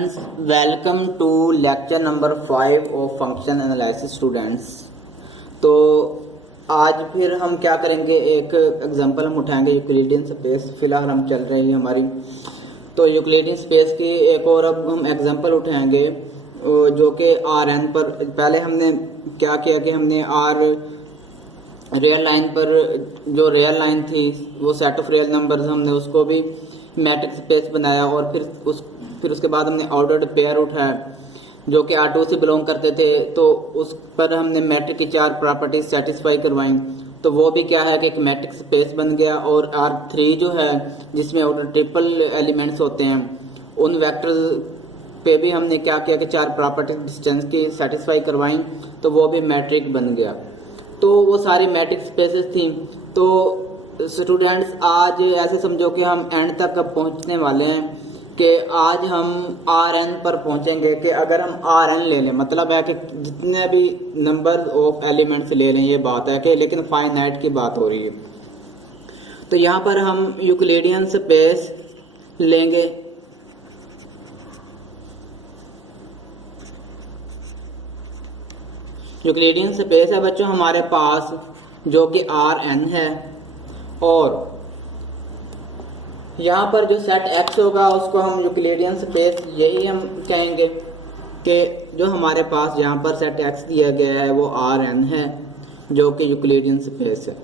Students, welcome to lecture number 5 of function analysis students. तो आज फिर हम क्या करेंगे, एक एग्जांपल हम उठाएंगे यूक्लिडियन स्पेस। फिलहाल हम चल रही है हमारी तो यूक्लिडियन स्पेस की एक और अब हम एग्जांपल उठाएंगे जो कि आर एन पर। पहले हमने क्या किया कि हमने आर रियल लाइन पर जो रियल लाइन थी वो सेट ऑफ रियल नंबर्स हमने उसको भी मैट्रिक्स स्पेस बनाया और फिर उसके बाद हमने ऑर्डर्ड पेयर उठाया जो कि R2 से बिलोंग करते थे। तो उस पर हमने मैट्रिक की 4 प्रॉपर्टीज सेटिस्फाई करवाई। तो वो भी क्या है कि एक मैट्रिक्स स्पेस बन गया। और R3 जो है जिसमें ऑर्डर ट्रिपल एलिमेंट्स होते हैं उन वेक्टर्स पे भी हमने क्या किया कि 4 प्रॉपर्टी डिस्टेंस की सेटिस्फाई करवाई, तो वो भी मैट्रिक बन गया। तो वो सारी मैट्रिक्स स्पेसेस थी। तो स्टूडेंट्स आज ऐसे समझो कि हम एंड तक अब पहुंचने वाले हैं कि आज हम आर एन पर पहुंचेंगे। कि अगर हम आर एन ले लें, मतलब है कि जितने भी नंबर ऑफ एलिमेंट्स ले लें, ये बात है कि लेकिन फाइनाइट की बात हो रही है। तो यहाँ पर हम यूक्लिडियन स्पेस लेंगे। यूक्लिडियन स्पेस है बच्चों हमारे पास जो कि आर एन है, और यहाँ पर जो सेट एक्स होगा उसको हम यूक्लिडियन स्पेस यही हम कहेंगे कि जो हमारे पास यहाँ पर सेट एक्स दिया गया है वो आर एन है जो कि यूक्लिडियन स्पेस है।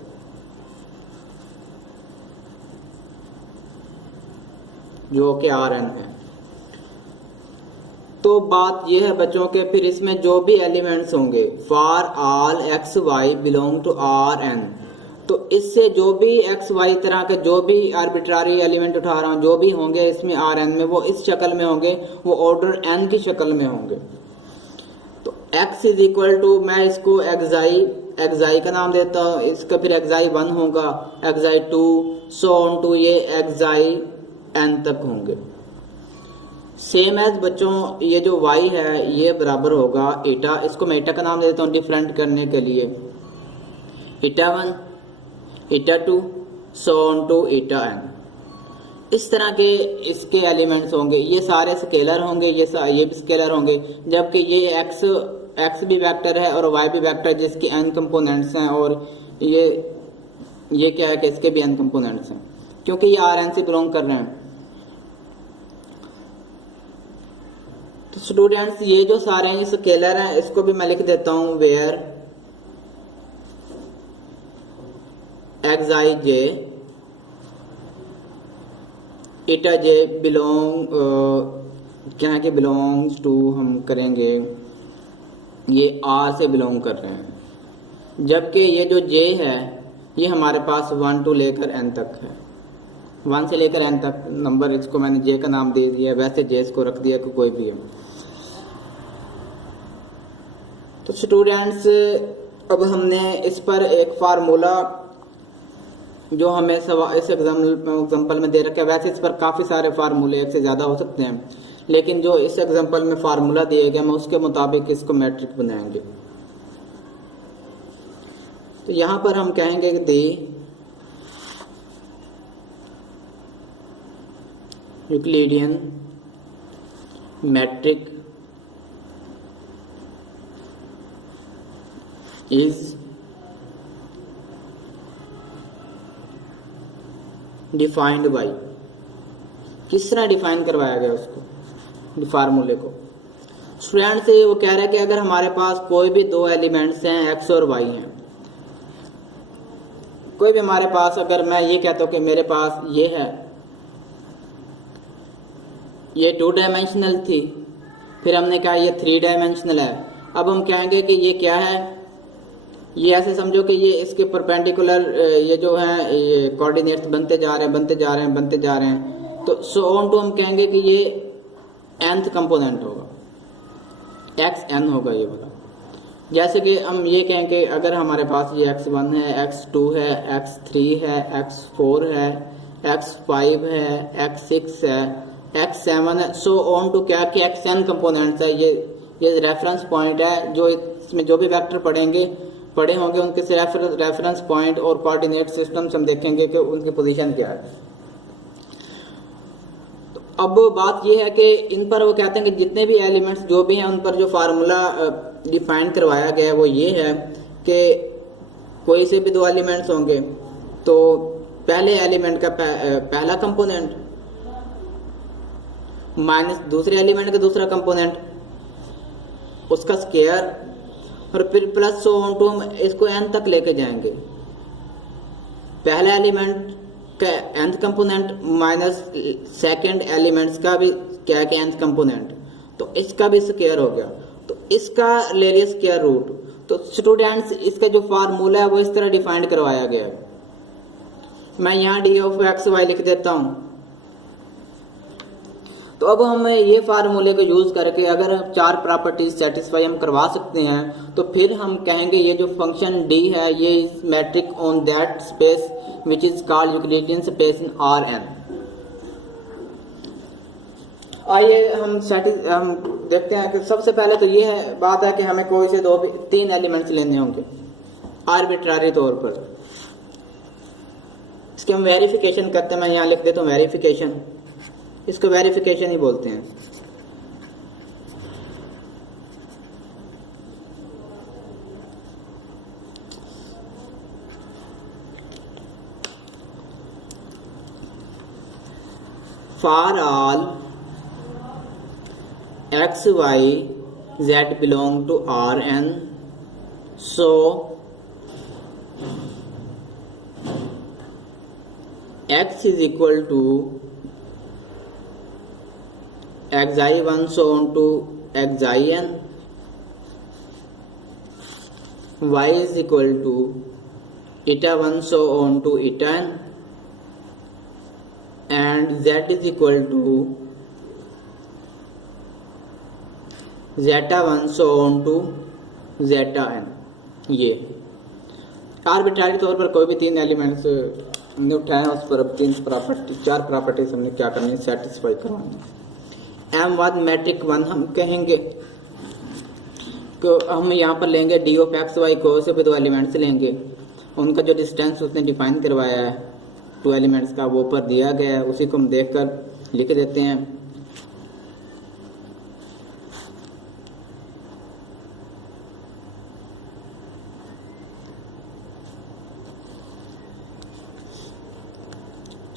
जो कि आर एन है। तो बात यह है बच्चों के फिर इसमें जो भी एलिमेंट्स होंगे for all X Y belong to R N, तो इससे जो भी एक्स वाई तरह के जो भी आर्बिट्रारी एलिमेंट उठा रहा हूं जो भी होंगे इसमें आर एन में, वो इस शक्ल में होंगे, वो ऑर्डर एन की शक्ल में होंगे। तो एक्स इज इक्वल टू, मैं इसको एक्साई का नाम देता हूं, इसका फिर एक्साई 1 होगा, एक्साई 2 सो ऑन टू ये एक्साई एन तक होंगे। सेम एज बच्चों ये जो y है ये बराबर होगा ईटा, इसको मैं ईटा का नाम देता हूँ डिफरेंट करने के लिए, eta 1 eta 2 so on to eta n। इस तरह के इसके एलिमेंट्स होंगे, ये सारे स्केलर होंगे, ये भी स्केलर होंगे, जबकि ये x भी वेक्टर है और y भी वेक्टर है जिसकी n कंपोनेंट्स हैं, और ये क्या है कि इसके भी n कंपोनेंट्स हैं क्योंकि ये Rn से बिलोंग कर रहे हैं। तो स्टूडेंट्स ये जो सारे हैं स्केलर हैं, इसको भी मैं लिख देता हूं where X I J eta J belong क्या है कि बिलोंग्स टू, हम करेंगे ये आर से बिलोंग कर रहे हैं, जबकि ये जो जे है ये हमारे पास 1 to लेकर n तक है, 1 से लेकर n तक नंबर, इसको मैंने जे का नाम दे दिया, वैसे जे इसको रख दिया कि कोई भी है। तो स्टूडेंट्स अब हमने इस पर एक फार्मूला जो हमें इस एग्जाम्पल में दे रखा है, वैसे इस पर काफ़ी सारे फार्मूले एक से ज़्यादा हो सकते हैं, लेकिन जो इस एग्जाम्पल में फार्मूला दिया गया मैं उसके मुताबिक इसको मैट्रिक बनाएंगे। तो यहाँ पर हम कहेंगे कि the Euclidean metric is defined by, किस तरह डिफाइन करवाया गया उसको फार्मूले को। स्टूडेंट से वो कह रहा है कि अगर हमारे पास कोई भी 2 एलिमेंट्स हैं x और y हैं, कोई भी हमारे पास, अगर मैं ये कहता हूँ कि मेरे पास ये है, ये 2 डायमेंशनल थी, फिर हमने कहा ये 3 डायमेंशनल है। अब हम कहेंगे कि ये क्या है, ये ऐसे समझो कि ये इसके परपेंडिकुलर ये जो है ये कोऑर्डिनेट्स बनते जा रहे हैं। तो सो ऑन टू हम कहेंगे कि ये nth कंपोनेंट होगा, xn होगा ये वाला। जैसे कि हम ये कहेंगे अगर हमारे पास ये x1 है, x2 है, x3 है, x4 है, x5 है, x6 है, x7 है, सो ऑन टू क्या कि xn कंपोनेंट्स है। ये रेफरेंस पॉइंट है, जो इसमें जो भी वेक्टर पड़े होंगे उनके रेफरेंस पॉइंट और कोऑर्डिनेट सिस्टम हम देखेंगे कि उनकी पोजीशन क्या है। तो अब बात ये है कि इन पर वो कहते हैं कि जितने भी एलिमेंट्स जो भी हैं उन पर जो फार्मूला डिफाइन करवाया गया है वो ये है कि कोई से भी दो एलिमेंट्स होंगे तो पहले एलिमेंट का पहला कंपोनेंट माइनस दूसरे एलिमेंट का दूसरा कंपोनेंट उसका स्क्वायर और फिर प्लस सो ऑन टू हम इसको n तक लेके जाएंगे। पहला एलिमेंट का nth component minus second elements का भी क्या है nth कंपोनेंट, तो इसका भी स्क्वायर हो गया, तो इसका ले लिया स्क्वायर रूट। तो स्टूडेंट्स इसका जो फार्मूला है वो इस तरह डिफाइन करवाया गया है। मैं यहाँ डी ऑफ एक्स वाई लिख देता हूँ। तो अब हम ये फार्मूले को यूज करके अगर चार प्रॉपर्टीज सेटिस्फाई हम करवा सकते हैं तो फिर हम कहेंगे ये जो फंक्शन डी है ये is metric on that space which is called Euclidean space in R N. आइए हम देखते हैं कि सबसे पहले तो ये है बात है कि हमें कोई से तीन एलिमेंट्स लेने होंगे आर्बिट्ररी तौर पर। इसकी हम वेरिफिकेशन करते हैं। मैं यहाँ लिख देता हूँ वेरिफिकेशन, इसको वेरिफिकेशन ही बोलते हैं। For all x y z belong to Rn, so x is equal to xi1 so on to xin, y is equal to eta1 so on to etan, and z is equal to zeta1 so on to zeta n। ये arbitrary तौर पर कोई भी तीन elements हमने उठाए हैं, उस पर अब चार प्रॉपर्टीज हमने क्या करनी है, सेटिस्फाई करवानी। एम वन मैट्रिक वन हम कहेंगे तो हम यहाँ पर लेंगे डी ऑफ एक्स वाई को से भी दो एलिमेंट्स लेंगे, उनका जो डिस्टेंस उसने डिफाइन करवाया है टू एलिमेंट्स का वो पर दिया गया है, उसी को हम देखकर लिख देते हैं।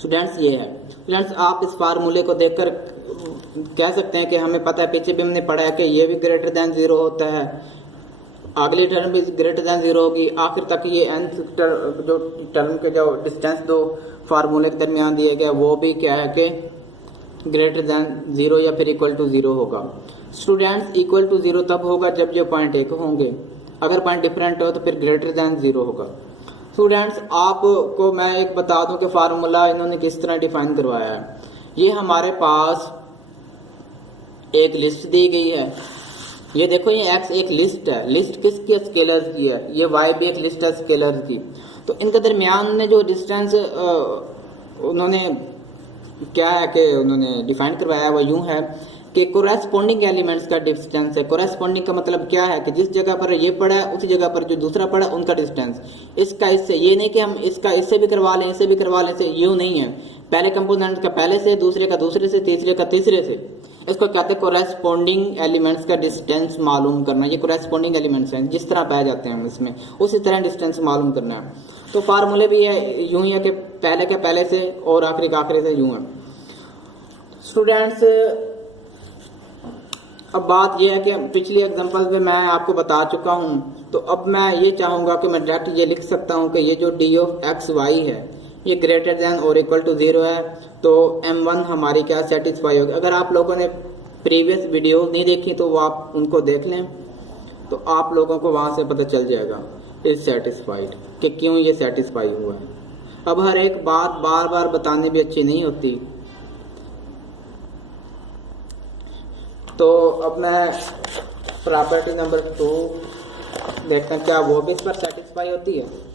स्टूडेंट्स ये है। स्टूडेंट्स आप इस फार्मूले को देखकर कह सकते हैं कि हमें पता है, पीछे भी हमने पढ़ा है कि ये भी ग्रेटर देन जीरो होता है, अगली टर्म भी ग्रेटर देन जीरो होगी, आखिर तक ये nth जो टर्म के जो डिस्टेंस दो फार्मूले के दरमियान दिए गए वो भी क्या है कि ग्रेटर देन जीरो या फिर इक्वल टू जीरो होगा। स्टूडेंट्स इक्वल टू जीरो तब होगा जब जो पॉइंट एक होंगे, अगर पॉइंट डिफरेंट हो तो फिर ग्रेटर देन जीरो होगा। स्टूडेंट्स आपको मैं एक बता दूं कि फार्मूला इन्होंने किस तरह डिफाइन करवाया है। ये हमारे पास एक लिस्ट दी गई है, ये देखो ये x एक लिस्ट है, लिस्ट किसकी स्केलर्स की है, ये y भी एक लिस्ट है स्केलर्स की। तो इनके दरमियान में जो डिस्टेंस उन्होंने क्या है कि उन्होंने डिफाइन करवाया है वो यूं है कि कोरेस्पोंडिंग एलिमेंट्स का डिस्टेंस है। कोरेस्पोंडिंग का मतलब क्या है कि जिस जगह पर ये पड़ा है उस जगह पर जो दूसरा पड़ा उनका डिस्टेंस, इसका इससे, ये नहीं कि हम इसका इससे भी करवा लें इससे भी करवा लें, यूं नहीं है। पहले कंपोनेंट का पहले से, दूसरे का दूसरे से, तीसरे का तीसरे से, इसको कहते हैं कोरेस्पोंडिंग एलिमेंट्स का डिस्टेंस मालूम करना। ये कोरेस्पोंडिंग एलिमेंट्स हैं जिस तरह पाए जाते हैं हम इसमें, उसी तरह डिस्टेंस मालूम करना है। तो फार्मूले भी है यूं ही है कि पहले के पहले से और आखिरी का आखिरी से यूं है। स्टूडेंट्स अब बात यह है कि पिछली एग्जांपल में मैं आपको बता चुका हूं, तो अब मैं ये चाहूंगा कि मैं डायरेक्ट ये लिख सकता हूं कि ये जो डी ऑफ एक्स वाई है ये ग्रेटर देन और इक्वल टू जीरो है, तो m1 हमारी क्या सेटिस्फाई होगी। अगर आप लोगों ने प्रीवियस वीडियो नहीं देखी तो वो आप उनको देख लें, तो आप लोगों को वहां से पता चल जाएगा इज सेटिस्फाइड कि क्यों ये सेटिस्फाई हुआ है। अब हर एक बात बार बार बताने भी अच्छी नहीं होती। तो अब मैं प्रॉपर्टी नंबर 2 देखते हैं क्या वो भी इस पर सेटिस्फाई होती है।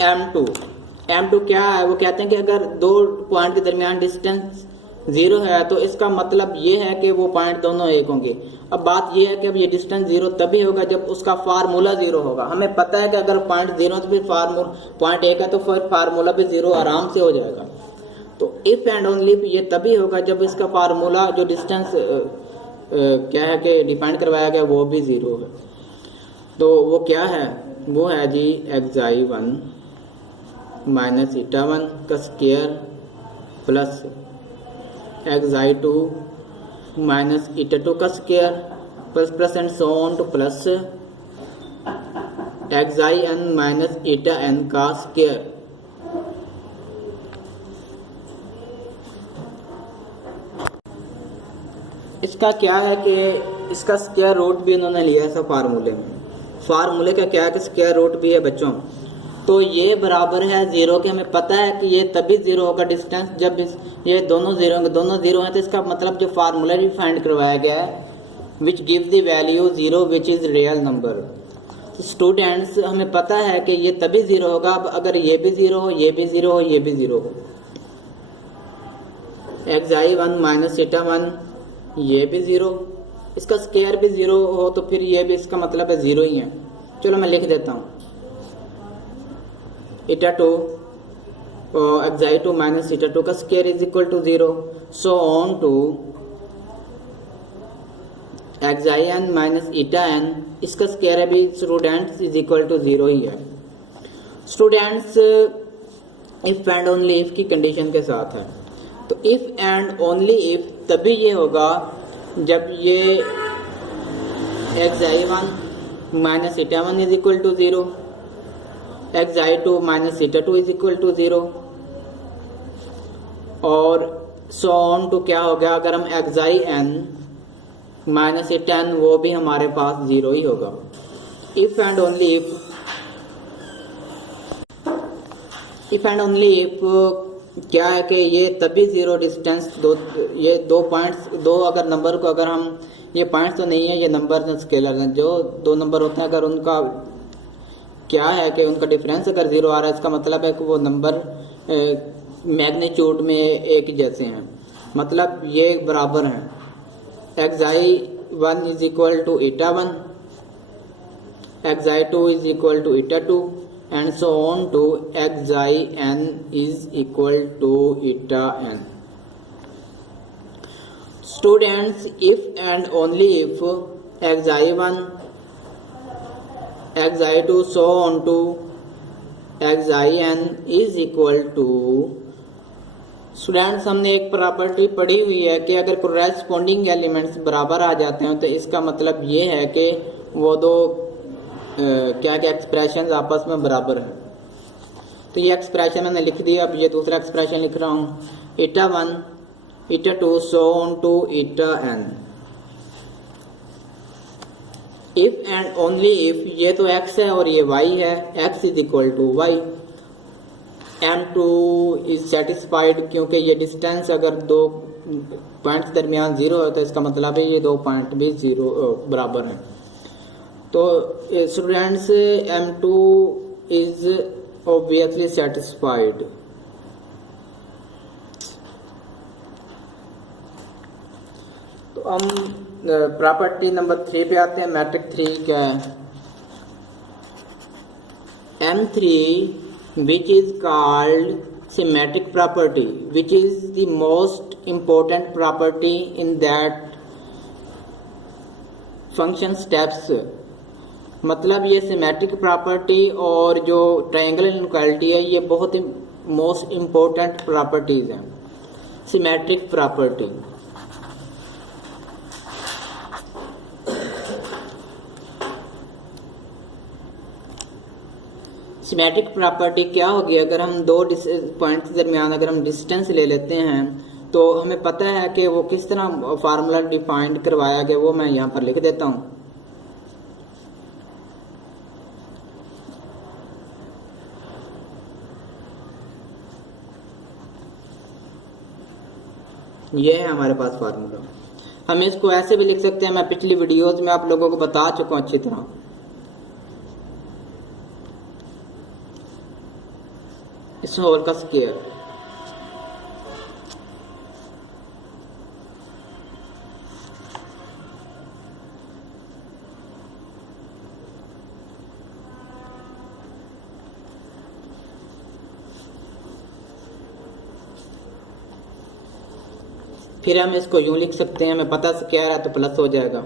M2 क्या है, वो कहते हैं कि अगर दो पॉइंट के दरमियान डिस्टेंस जीरो है तो इसका मतलब ये है कि वो पॉइंट दोनों एक होंगे। अब बात यह है कि अब ये डिस्टेंस जीरो तभी होगा जब उसका फार्मूला जीरो होगा। हमें पता है कि अगर पॉइंट जीरो तो फिर पॉइंट एक है तो फिर फार्मूला भी जीरो आराम से हो जाएगा। तो इफ एंड ओनली इफ ये तभी होगा जब इसका फार्मूला जो डिस्टेंस क्या है कि डिफाइन करवाया गया वो भी जीरो है। तो वो क्या है, वो है जी xi1 माइनस ईटा1 का square plus xi2 minus eta का square plus plus and so on two plus xin minus eta n का स्क्वायर। इसका क्या है कि इसका स्क्वायर रूट भी उन्होंने लिया है सब फार्मूले का क्या है कि स्क्वायर रूट भी है बच्चों। तो ये बराबर है जीरो के। हमें पता है कि ये तभी जीरो होगा डिस्टेंस जब ये दोनों जीरो होंगे। दोनों जीरो हैं तो इसका मतलब जो फार्मूला भी फाइंड करवाया गया है which give the value zero which is real number. तो स्टूडेंट्स हमें पता है कि ये तभी जीरो होगा अब अगर ये भी जीरो हो, ये भी जीरो हो, ये भी जीरो हो। xi1 माइनस ईटा1 ये भी जीरो, इसका स्क्वायर भी जीरो हो तो फिर ये भी इसका मतलब है जीरो ही है। चलो मैं लिख देता हूँ ईटा2 xi2 माइनस ईटा2 का square is equal to zero, so on to xin minus eta n, इसका स्क्वायर है भी students is equal to zero ही है। Students if and only if की कंडीशन के साथ है। तो इफ एंड ओनली इफ तभी ये होगा जब ये xi1 minus eta is equal to zero, xi2 minus eta is equal to zero और सो ऑन टू क्या हो गया अगर हम xin माइनस ईटा n वो भी हमारे पास जीरो ही होगा। इफ एंड ओनली इफ क्या है कि ये तभी जीरो डिस्टेंस ये दो पॉइंट्स अगर नंबर को अगर हम ये पॉइंट्स तो नहीं है ये नंबर स्केलर हैं, जो दो नंबर होते हैं अगर उनका क्या है कि उनका डिफरेंस अगर जीरो आ रहा है इसका मतलब है कि वो नंबर मैग्नीट्यूड में एक जैसे हैं, मतलब ये बराबर हैं। xi1 is equal to eta, xi2 is equal to eta and so on to xin is equal to eta n. Students, if and only if xi1, xi2 so on to xin is equal to, students हमने एक property पढ़ी हुई है कि अगर corresponding elements बराबर आ जाते हैं तो इसका मतलब ये है कि वो दो क्या क्या एक्सप्रेशन आपस में बराबर हैं। तो ये एक्सप्रेशन मैंने लिख दिया। अब ये दूसरा एक्सप्रेशन लिख रहा हूँ eta eta so on to eta n। If and only if ये तो x है और ये y है, x is equal to y, m2 इज सेटिस्फाइड क्योंकि ये डिस्टेंस अगर दो पॉइंट्स दरमियान जीरो है तो इसका मतलब है ये दो पॉइंट भी जीरो बराबर हैं। तो students m2 is obviously satisfied. तो हम प्रॉपर्टी नंबर 3 पे आते हैं। मैट्रिक 3 क्या है, m3 which is called symmetric property, which is the most important property in that function steps। मतलब ये सिमेट्रिक प्रॉपर्टी और जो ट्रायंगल इनइक्वालिटी है ये बहुत ही मोस्ट इम्पोर्टेंट प्रॉपर्टीज हैं। सिमेट्रिक प्रॉपर्टी सिमेट्रिक प्रॉपर्टी क्या होगी, अगर हम दो पॉइंट्स के दरमियान अगर हम डिस्टेंस ले लेते हैं तो हमें पता है कि वो किस तरह फार्मूला डिफाइंड करवाया गया, वो मैं यहाँ पर लिख देता हूँ। ये है हमारे पास फार्मूला। हम इसको ऐसे भी लिख सकते हैं, मैं पिछली वीडियोस में आप लोगों को बता चुका हूं अच्छी तरह। इस होल का स्क्वायर फिर हम इसको यूं लिख सकते हैं, हमें पता से क्या रहा है तो प्लस हो जाएगा।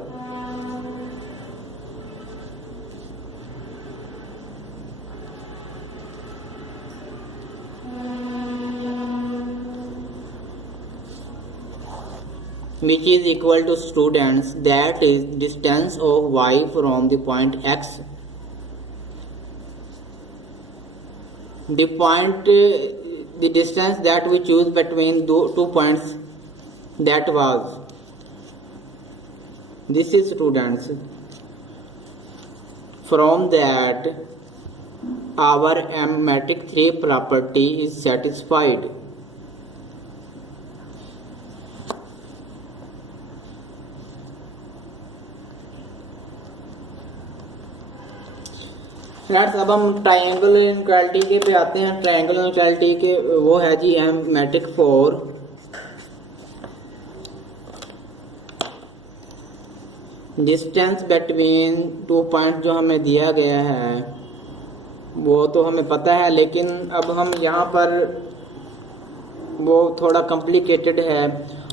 Which is equal to students, that is distance of y from the point x. The distance that we choose between two points, that was, this is students. From that our M matrix 3 property is satisfied. Friends अब हम triangle inequality के पे आते हैं। Triangle inequality के वो है G M metric 4। Distance between 2 point जो हमें दिया गया है वो तो हमें पता है, लेकिन अब हम यहाँ पर वो थोड़ा कॉम्प्लिकेटेड है,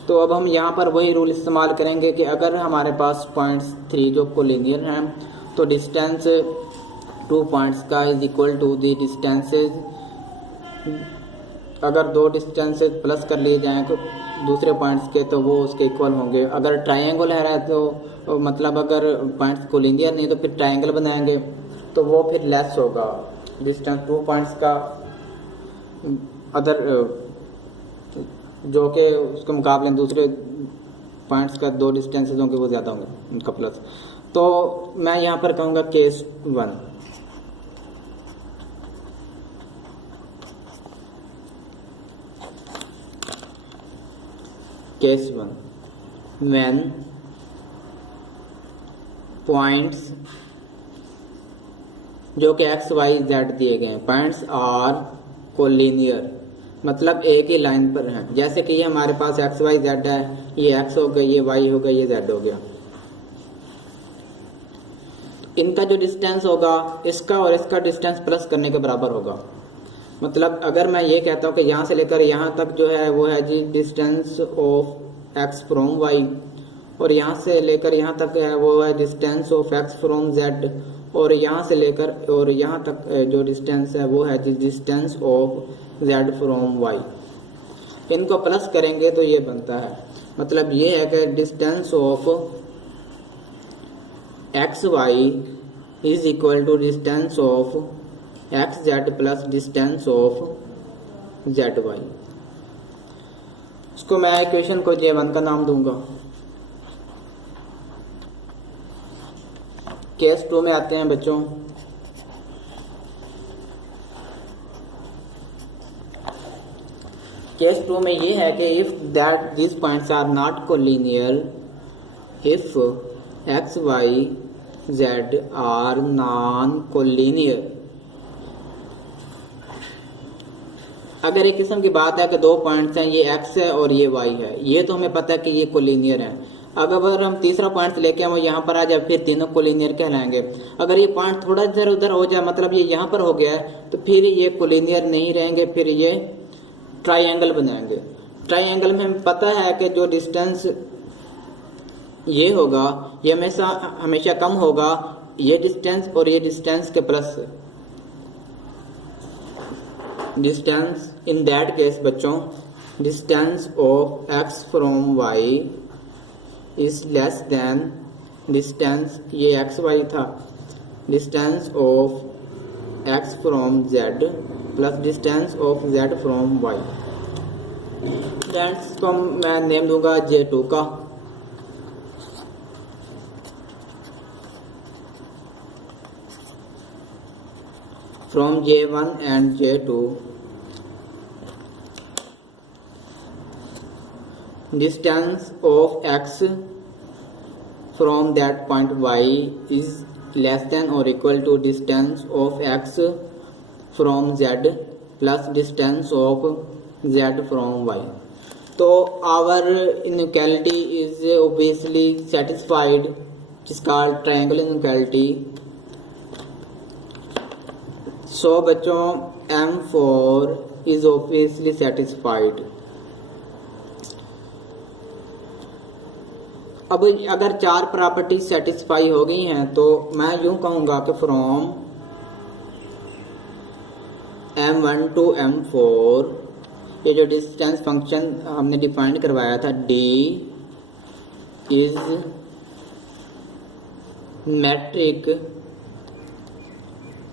तो अब हम यहाँ पर वही रूल इस्तेमाल करेंगे कि अगर हमारे पास पॉइंट्स 3 जो कोलिनियर हैं तो डिस्टेंस 2 पॉइंट्स का is equal to the distances. अगर 2 डिस्टेंसेज प्लस कर लिए जाएं तो दूसरे पॉइंट्स के तो वो उसके इक्वल होंगे। अगर ट्रायंगल है तो मतलब अगर पॉइंट्स कोलिनियर नहीं तो फिर ट्रायंगल बनाएंगे तो वो फिर लेस होगा। डिस्टेंस 2 पॉइंट्स का अदर जो कि उसके मुकाबले दूसरे पॉइंट्स का 2 डिस्टेंसेज होंगे वो ज़्यादा होंगे उनका प्लस। तो मैं यहाँ पर कहूँगा केस 1। केस 1, when पॉइंट्स जो कि एक्स वाई जेड दिए गए हैं, पॉइंट्स आर कोलिनियर, मतलब एक ही लाइन पर हैं। जैसे कि ये हमारे पास एक्स वाई जेड है, ये एक्स हो गया, ये वाई हो गया, ये जेड हो गया। इनका जो डिस्टेंस होगा इसका और इसका डिस्टेंस प्लस करने के बराबर होगा। मतलब अगर मैं ये कहता हूँ कि यहाँ से लेकर यहाँ तक जो है वो है जी distance of x from y, और यहाँ से लेकर यहाँ तक है वो है distance of x from z, और यहाँ से लेकर और यहाँ तक जो डिस्टेंस है वो है जी distance of z from y. इनको प्लस करेंगे तो ये बनता है, मतलब ये है कि distance of x y is equal to distance of x z plus distance of z y. इसको मैं इक्वेशन को J1 का नाम दूंगा। केस 2 में आते हैं बच्चों। केस 2 में ये है कि if that this points are not collinear, if X Y Z are non collinear. अगर एक किस्म की बात है कि 2 पॉइंट्स हैं, ये x है और ये y है, ये तो हमें पता है कि ये कोलिनियर है। अगर हम तीसरा पॉइंट लेके हम यहाँ पर आ जाए फिर तीनों कोलिनियर कहलाएंगे। अगर ये पॉइंट थोड़ा इधर उधर हो जाए, मतलब ये यहाँ पर हो गया है, तो फिर ये कोलिनियर नहीं रहेंगे, फिर ये ट्राइंगल बनाएंगे। ट्राइंगल में हमें पता है कि जो डिस्टेंस ये होगा ये हमेशा कम होगा, ये डिस्टेंस और ये डिस्टेंस के plus distance. In that case बच्चों distance of x from y is less than distance, ये एक्स वाई था, distance of x from z plus distance of z from y। Friends को मैं नेम दूंगा J2 का। From J1 and J2 distance of x from that point y is less than or equal to distance of x from z plus distance of z from y. So our inequality is obviously satisfied, which is called triangle inequality. So बच्चों M4 is obviously satisfied. अब अगर चार property satisfy हो गई हैं तो मैं यूं कहूंगा कि फ्रॉम M1 टू M4 ये जो डिस्टेंस फंक्शन हमने डिफाइन करवाया था D is metric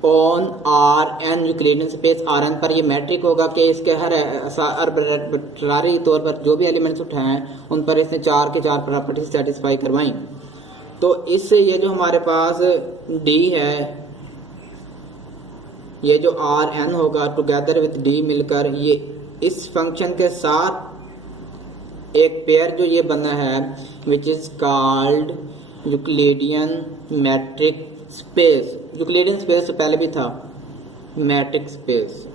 on Rn Euclidean space Rn पर ये मैट्रिक होगा कि इसके हर आर्बिट्ररी तौर पर जो भी एलिमेंट्स उठाए हैं उन पर इसने चार के चार प्रॉपर्टी सेटिस्फाई करवाई। तो इससे ये जो हमारे पास D है, ये जो Rn होगा टुगेदर विद D मिलकर ये इस फंक्शन के साथ एक पेयर जो ये बना है विच is called Euclidean matric space. Euclidean space से पहले भी था मैट्रिक स्पेस।